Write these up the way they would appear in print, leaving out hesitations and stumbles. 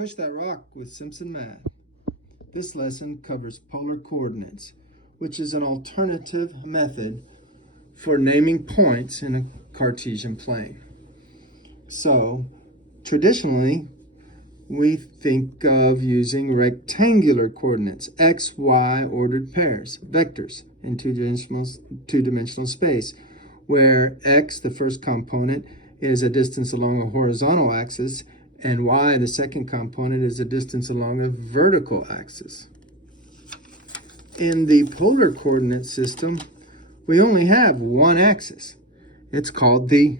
Push that rock with Simpson Math. This lesson covers polar coordinates, which is an alternative method for naming points in a Cartesian plane. So, traditionally, we think of using rectangular coordinates, x, y ordered pairs, vectors, in two-dimensional space, where x, the first component, is a distance along a horizontal axis, and y, the second component, is a distance along a vertical axis. In the polar coordinate system, we only have one axis. It's called the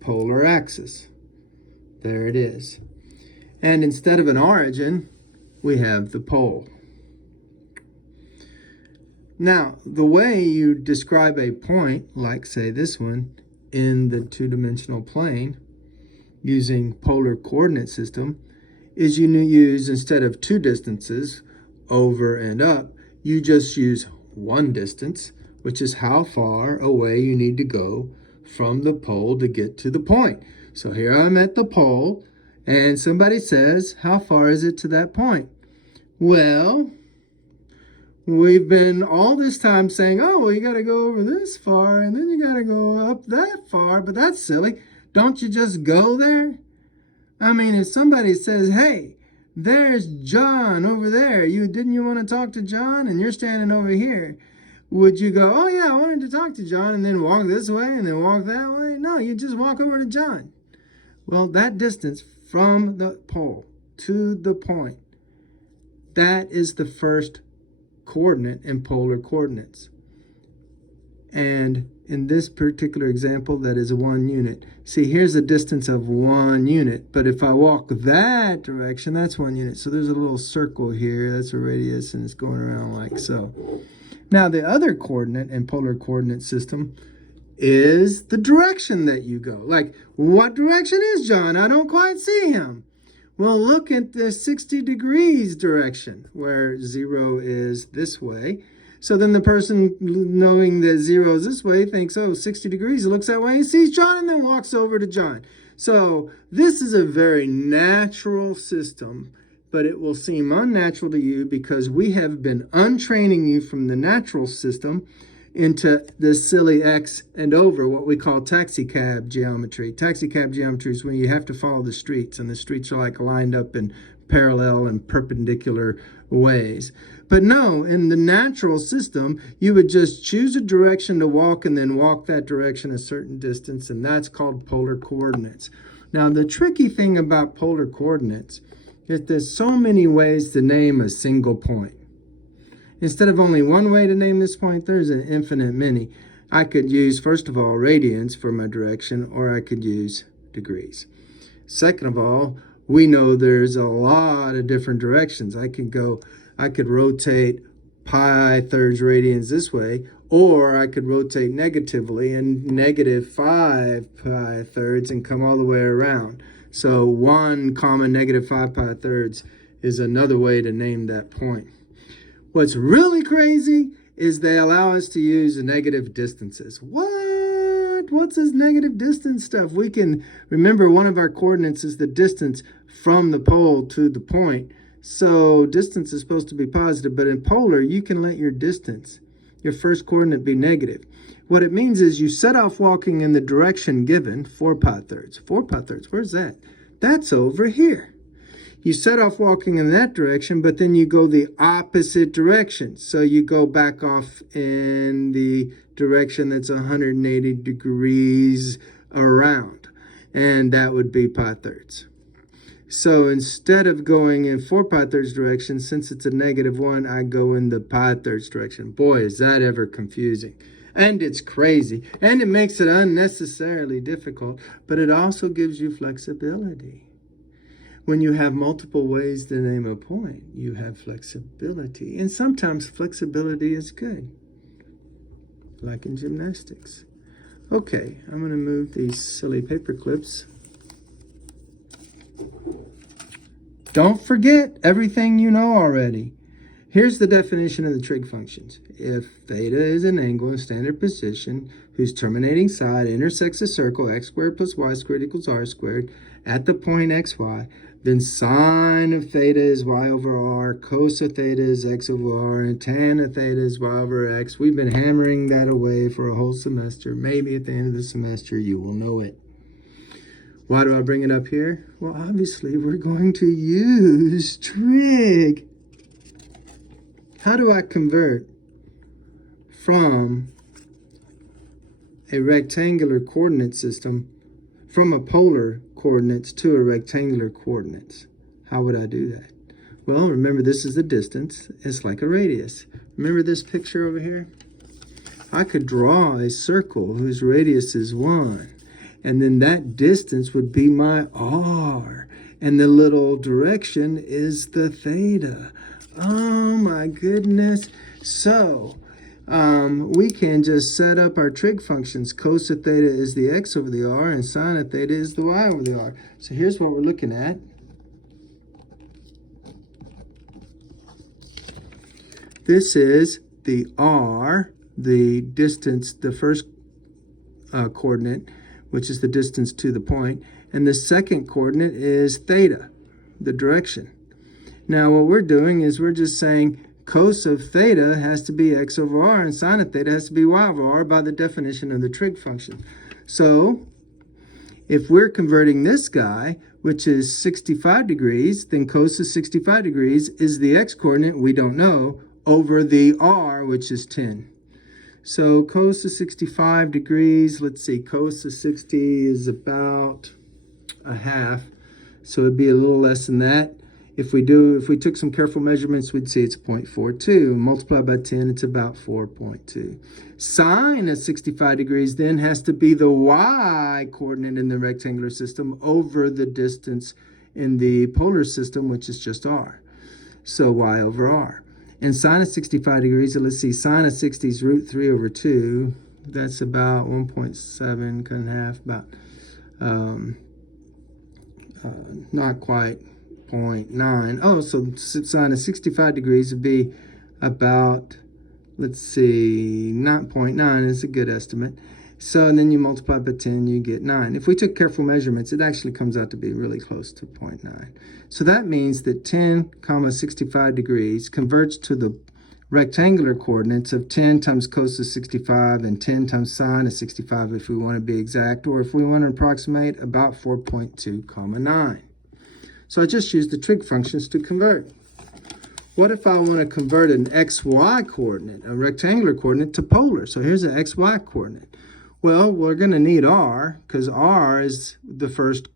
polar axis. There it is. And instead of an origin, we have the pole. Now, the way you describe a point, like say this one, in the two-dimensional plane, using polar coordinate system, is you use, instead of two distances, over and up, you just use one distance, which is how far away you need to go from the pole to get to the point. So here I'm at the pole, and somebody says, how far is it to that point? Well, we've been all this time saying, oh, well, you got to go over this far, and then you got to go up that far, but that's silly. Don't you just go there? I mean, if somebody says, hey, there's John over there. Didn't you want to talk to John? And you're standing over here. Would you go, oh, yeah, I wanted to talk to John, and then walk this way and then walk that way? No, you just walk over to John. Well, that distance from the pole to the point, that is the first coordinate in polar coordinates. And in this particular example, that is 1 unit. See, here's a distance of 1 unit, but if I walk that direction, that's 1 unit. So there's a little circle here, that's a radius, and it's going around like so. Now, the other coordinate in polar coordinate system is the direction that you go. Like, what direction is John? I don't quite see him. Well, look at the 60 degrees direction, where 0 is this way. So then the person, knowing that 0 is this way, thinks, oh, 60 degrees, looks that way and sees John and then walks over to John. So this is a very natural system, but it will seem unnatural to you because we have been untraining you from the natural system into the silly X and over, what we call taxicab geometry. Taxicab geometry is when you have to follow the streets, and the streets are like lined up in parallel and perpendicular ways. But no, in the natural system, you would just choose a direction to walk and then walk that direction a certain distance, and that's called polar coordinates. Now, the tricky thing about polar coordinates is there's so many ways to name a single point. Instead of only one way to name this point, there's an infinite many. I could use, first of all, radians for my direction, or I could use degrees. Second of all, we know there's a lot of different directions. I could rotate pi thirds radians this way, or I could rotate negatively and negative 5 pi thirds and come all the way around. So 1 comma negative 5 pi thirds is another way to name that point. What's really crazy is they allow us to use negative distances. What? What's this negative distance stuff? We can remember one of our coordinates is the distance from the pole to the point. So distance is supposed to be positive, but in polar, you can let your distance, your first coordinate, be negative. What it means is you set off walking in the direction given, 4 pi thirds. 4 pi thirds, where's that? That's over here. You set off walking in that direction, but then you go the opposite direction. So you go back off in the direction that's 180 degrees around, and that would be pi thirds. So instead of going in 4 pi thirds direction, since it's a -1, I go in the pi thirds direction. Boy, is that ever confusing. And it's crazy, and it makes it unnecessarily difficult, but it also gives you flexibility. When you have multiple ways to name a point, you have flexibility. And sometimes flexibility is good, like in gymnastics. Okay, I'm going to move these silly paper clips. Don't forget everything you know already. Here's the definition of the trig functions. If theta is an angle in standard position whose terminating side intersects a circle x² + y² = r² at the point xy, Then sine of theta is y over r, cos of theta is x over r, and tan of theta is y over x. We've been hammering that away for a whole semester. Maybe at the end of the semester you will know it. Why do I bring it up here? Well, obviously we're going to use trig. How do I convert from a rectangular coordinate system, from a polar coordinates to a rectangular coordinates? How would I do that? Well, remember this is the distance. It's like a radius. Remember this picture over here? I could draw a circle whose radius is 1. And then that distance would be my r. And the little direction is the theta. Oh my goodness. So, we can just set up our trig functions. Cos of theta is the x over the r, and sine of theta is the y over the r. So here's what we're looking at. This is the r, the distance, the first coordinate, which is the distance to the point, and the second coordinate is theta, the direction. Now what we're doing is we're just saying cos of theta has to be x over r, and sine of theta has to be y over r by the definition of the trig function. So if we're converting this guy, which is 65 degrees, then cos of 65 degrees is the x coordinate, we don't know, over the r, which is 10. So cos of 65 degrees, let's see, cos of 60 is about a half. So it'd be a little less than that. If we took some careful measurements, we'd see it's 0.42. Multiply by 10, it's about 4.2. Sine of 65 degrees then has to be the y coordinate in the rectangular system over the distance in the polar system, which is just r. So y over r. And sine of 65 degrees, so let's see, sine of 60 is root 3 over 2. That's about 1.7, cut in half, about, not quite 0.9. Oh, so sine of 65 degrees would be about, let's see, not 0.9, it's a good estimate. So and then you multiply by 10, you get 9. If we took careful measurements, it actually comes out to be really close to 0.9. So that means that 10, 65 degrees converts to the rectangular coordinates of 10 times cos of 65 and 10 times sine of 65 if we want to be exact, or if we want to approximate, about 4.2, 9. So I just used the trig functions to convert. What if I want to convert an xy coordinate, a rectangular coordinate, to polar? So here's an xy coordinate. Well, we're going to need r, because r is the first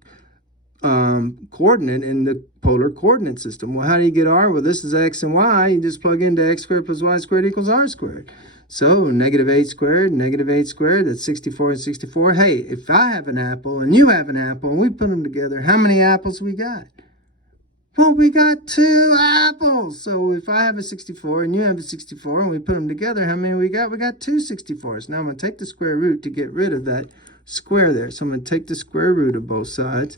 coordinate in the polar coordinate system. Well, how do you get r? Well, this is x and y. You just plug into x squared plus y squared equals r squared. So negative 8 squared, that's 64 and 64. Hey, if I have an apple and you have an apple and we put them together, how many apples we got? Well, we got 2 apples. So if I have a 64 and you have a 64 and we put them together, how many we got? We got 2 64s. Now I'm going to take the square root to get rid of that square there. So I'm going to take the square root of both sides.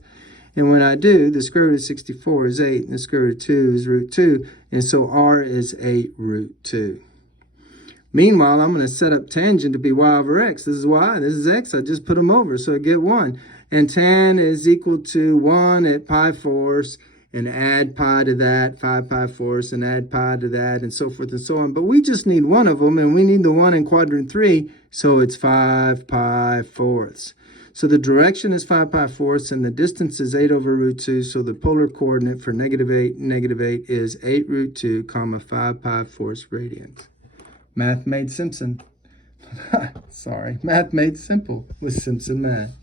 And when I do, the square root of 64 is 8, and the square root of 2 is root 2. And so r is 8 root 2. Meanwhile, I'm going to set up tangent to be y over x. This is y, this is x. I just put them over, so I get 1. And tan is equal to 1 at pi fourths. And add pi to that, 5 pi fourths, and add pi to that, and so forth and so on. But we just need one of them, and we need the one in quadrant 3, so it's 5 pi fourths. So the direction is 5 pi fourths, and the distance is 8 over root 2, so the polar coordinate for negative 8 is 8 root 2, 5 pi fourths radians. Math made Simpson. Sorry, math made simple with Simpson Math.